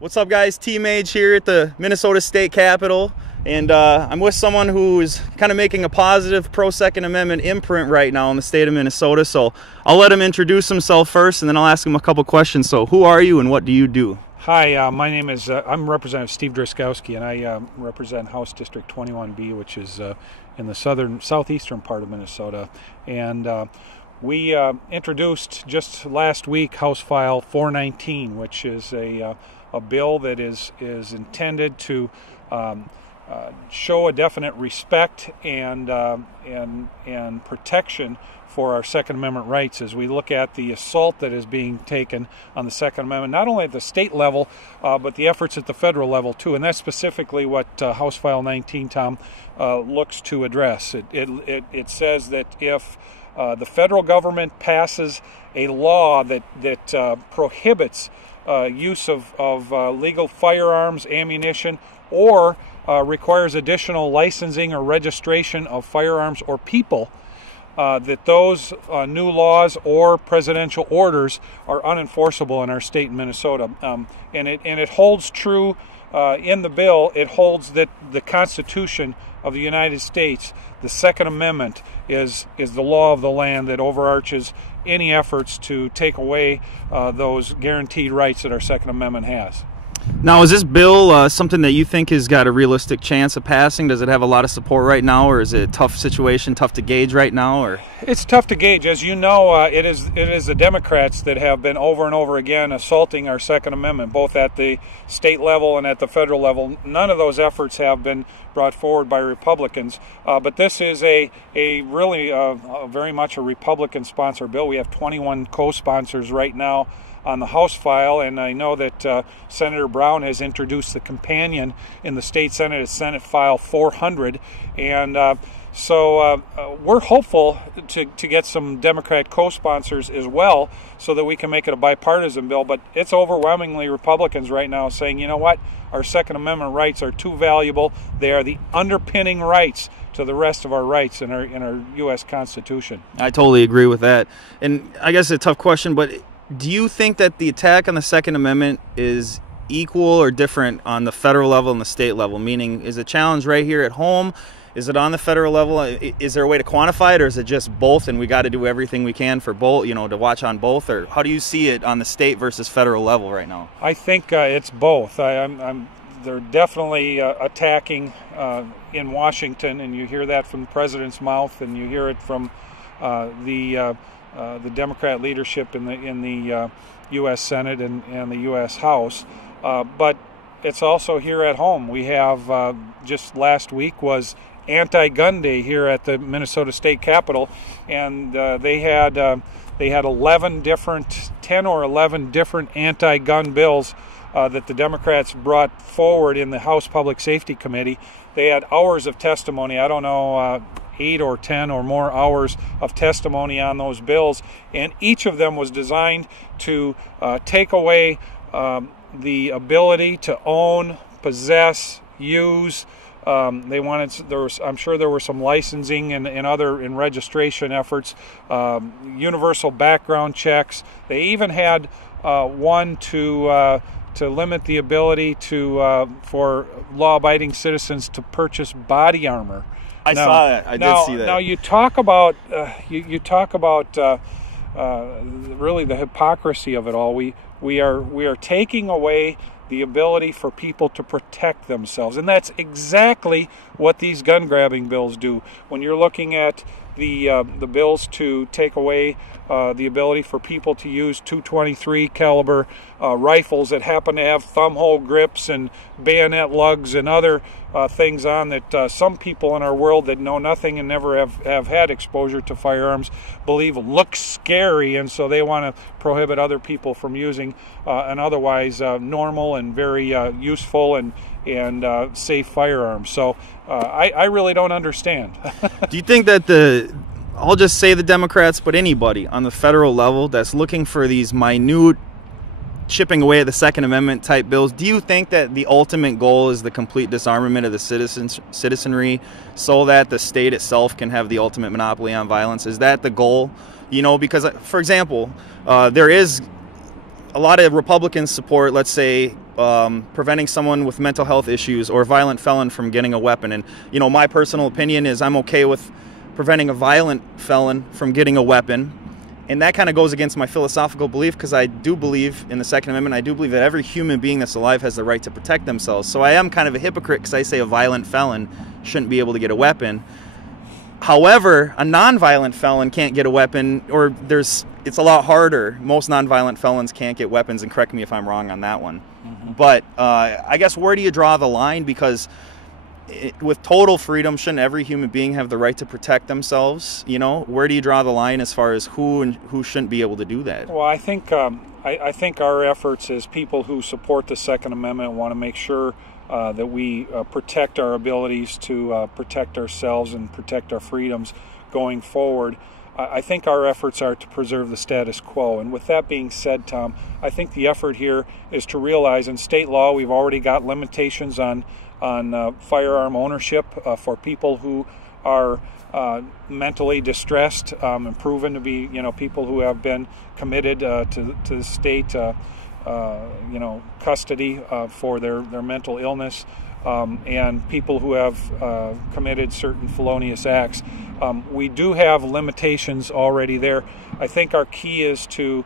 What's up, guys? Mage here at the Minnesota State Capitol, and I'm with someone who is kind of making a positive pro-Second Amendment imprint right now in the state of Minnesota. So I'll let him introduce himself first, and then I'll ask him a couple questions. So who are you and what do you do? Hi, my name is, I'm Representative Steve Drazkowski, and I represent House District 21B, which is in the southeastern part of Minnesota. And we introduced just last week House File 419, which is a bill that is intended to show a definite respect and protection for our Second Amendment rights as we look at the assault that is being taken on the Second Amendment, not only at the state level, but the efforts at the federal level too. And that's specifically what House File 19, Tom, looks to address. It says that if the federal government passes a law that prohibits use of legal firearms, ammunition, or requires additional licensing or registration of firearms or people, that those new laws or presidential orders are unenforceable in our state in Minnesota. And it holds true in the bill. It holds that the Constitution of the United States, the Second Amendment, is the law of the land that overarches any efforts to take away those guaranteed rights that our Second Amendment has. Now, is this bill something that you think has got a realistic chance of passing? Does it have a lot of support right now, or is it a tough situation, tough to gauge right now? Or it's tough to gauge. As you know, it is the Democrats that have been over and over again assaulting our Second Amendment, both at the state level and at the federal level. None of those efforts have been brought forward by Republicans, but this is a really very much a Republican-sponsored bill. We have 21 co-sponsors right now on the House file, and I know that Senator Brown has introduced the companion in the state Senate. It's Senate File 400, and so we're hopeful to get some Democrat co-sponsors as well, so that we can make it a bipartisan bill. But it's overwhelmingly Republicans right now saying, you know what, our Second Amendment rights are too valuable. They are the underpinning rights to the rest of our rights in our U.S. Constitution. I totally agree with that. And I guess it's a tough question, but do you think that the attack on the Second Amendment is equal or different on the federal level and the state level? Meaning, is the challenge right here at home? Is it on the federal level? Is there a way to quantify it, or is it just both and we got to do everything we can for both, to watch on both? Or how do you see it on the state versus federal level right now? I think it's both. They're definitely attacking in Washington, and you hear that from the president's mouth, and you hear it from the Democrat leadership in the U.S. Senate and the U.S. House, but it's also here at home. We have just last week was Anti-Gun Day here at the Minnesota State Capitol, and they had 10 or 11 different anti-gun bills that the Democrats brought forward in the House Public Safety Committee. They had hours of testimony. I don't know, 8 or 10 or more hours of testimony on those bills, and each of them was designed to take away the ability to own, possess, use. They wanted. I'm sure there were some licensing and registration efforts, universal background checks. They even had one to limit the ability for law-abiding citizens to purchase body armor. I saw that. I did see that. Now you talk about really the hypocrisy of it all. We are taking away the ability for people to protect themselves, and that's exactly what these gun grabbing bills do. When you're looking at the bills to take away the ability for people to use .223 caliber rifles that happen to have thumb hole grips and bayonet lugs and other things on that some people in our world that know nothing and never have had exposure to firearms believe look scary, and so they want to prohibit other people from using an otherwise normal and very useful and safe firearms. So I really don't understand. Do you think that I'll just say the Democrats, but anybody on the federal level that's looking for these minute chipping away at the Second Amendment type bills, do you think that the ultimate goal is the complete disarmament of the citizenry so that the state itself can have the ultimate monopoly on violence? Is that the goal? Because, for example, there is a lot of Republican support, let's say, preventing someone with mental health issues or a violent felon from getting a weapon. And, you know, my personal opinion is I'm okay with preventing a violent felon from getting a weapon. And that kind of goes against my philosophical belief, because I do believe in the Second Amendment. I do believe that every human being that's alive has the right to protect themselves. So I am kind of a hypocrite because I say a violent felon shouldn't be able to get a weapon. However, a nonviolent felon can't get a weapon, or it's a lot harder. Most nonviolent felons can't get weapons, and correct me if I'm wrong on that one. Mm-hmm. But I guess, where do you draw the line? Because with total freedom, shouldn't every human being have the right to protect themselves? You know, where do you draw the line as far as who and who shouldn't be able to do that? Well, I think our efforts as people who support the Second Amendment want to make sure that we protect our abilities to protect ourselves and protect our freedoms going forward. I think our efforts are to preserve the status quo. And with that being said, Tom, I think the effort here is to realize in state law we've already got limitations on firearm ownership for people who are mentally distressed and proven to be, you know, people who have been committed to the state, you know, custody for their mental illness, and people who have committed certain felonious acts. We do have limitations already there. I think our key is to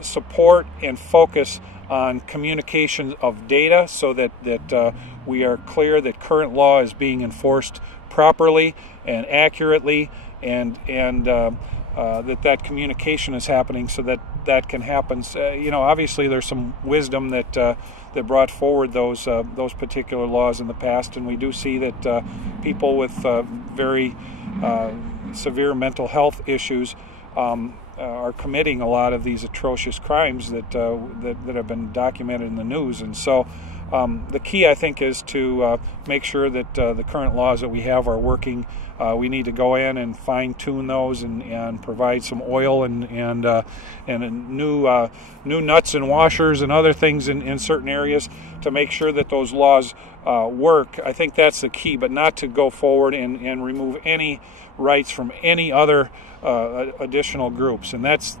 support and focus on communication of data, so that we are clear that current law is being enforced properly and accurately, and that communication is happening, so that can happen. You know, obviously there's some wisdom that brought forward those particular laws in the past, and we do see that people with very severe mental health issues are committing a lot of these atrocious crimes that have been documented in the news. And so the key, I think, is to make sure that the current laws that we have are working. We need to go in and fine-tune those and provide some oil and new nuts and washers and other things in certain areas to make sure that those laws work. I think that's the key, but not to go forward and remove any rights from any other additional groups. And it's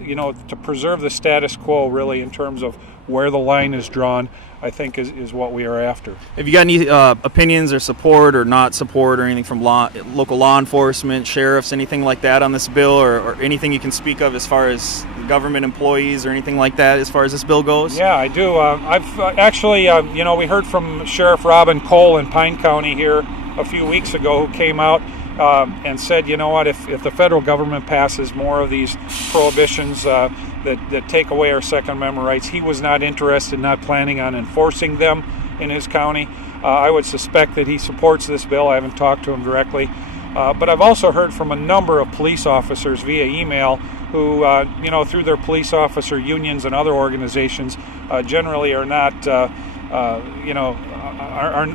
you know, to preserve the status quo, really, in terms of where the line is drawn, I think is what we are after. Have you got any opinions or support or not support or anything from local law enforcement, sheriffs, anything like that on this bill, or anything you can speak of as far as government employees or anything like that as far as this bill goes? Yeah, I do. I've actually, you know, we heard from Sheriff Robin Cole in Pine County here a few weeks ago, who came out and said, you know what, if the federal government passes more of these prohibitions that take away our Second Amendment rights, he was not interested, not planning on enforcing them in his county. I would suspect that he supports this bill. I haven't talked to him directly. But I've also heard from a number of police officers via email who, you know, through their police officer unions and other organizations, generally are not, you know,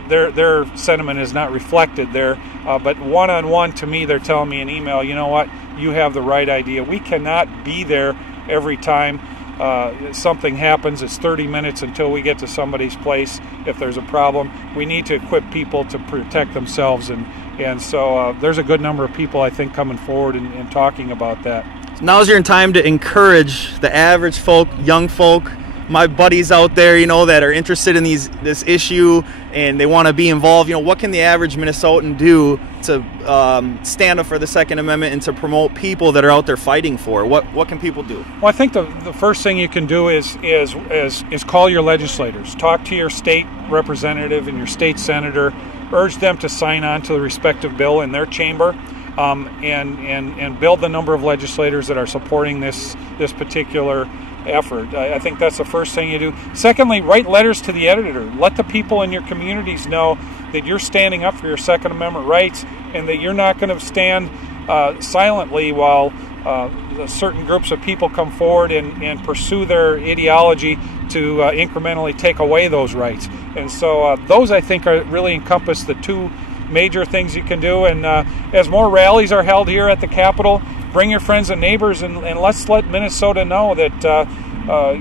their sentiment is not reflected there. But one-on-one, to me, they're telling me in email, you know what, you have the right idea. We cannot be there every time something happens. It's 30 minutes until we get to somebody's place if there's a problem. We need to equip people to protect themselves, and so there's a good number of people, I think, coming forward and talking about that. Now's your time to encourage the average folk, young folk, my buddies out there, you know, that are interested in this issue and they want to be involved. You know, what can the average Minnesotan do to stand up for the Second Amendment and to promote people that are out there fighting for it? What can people do? Well, I think the first thing you can do is call your legislators, talk to your state representative and your state senator, urge them to sign on to the respective bill in their chamber, and build the number of legislators that are supporting this particular effort. I think that's the first thing you do. Secondly, write letters to the editor. Let the people in your communities know that you're standing up for your Second Amendment rights and that you're not going to stand silently while certain groups of people come forward and pursue their ideology to incrementally take away those rights. And so those, I think, really encompass the two major things you can do. And as more rallies are held here at the Capitol, bring your friends and neighbors, and let's let Minnesota know that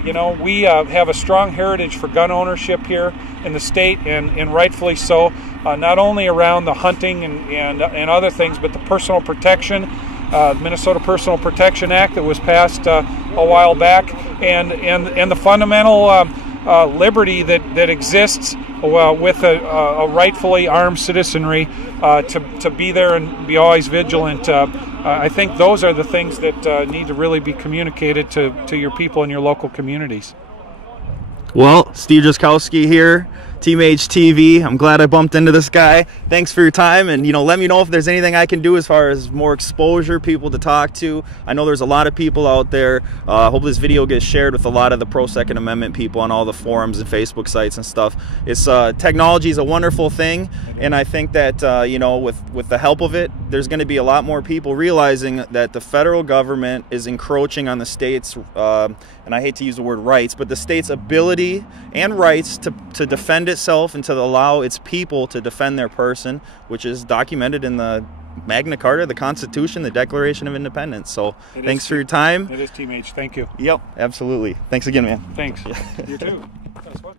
you know, we have a strong heritage for gun ownership here in the state, and rightfully so. Not only around the hunting and other things, but the personal protection, Minnesota Personal Protection Act that was passed a while back, and the fundamental liberty that exists with a rightfully armed citizenry to be there and be always vigilant. I think those are the things that need to really be communicated to your people in your local communities. Well, Steve Drazkowski here, Mage TV. I'm glad I bumped into this guy. Thanks for your time, and let me know if there's anything I can do as far as more exposure, people to talk to. I know there's a lot of people out there. Hope this video gets shared with a lot of the pro-Second Amendment people on all the forums and Facebook sites and stuff. It's technology is a wonderful thing, and I think that with the help of it, there's going to be a lot more people realizing that the federal government is encroaching on the states, and I hate to use the word rights, but the state's ability and rights to defend itself and to allow its people to defend their person, which is documented in the Magna Carta, the Constitution, the Declaration of Independence. So thanks for your time. It is Mage. Thank you. Yep, absolutely. Thanks again, man. Thanks. You too. That's what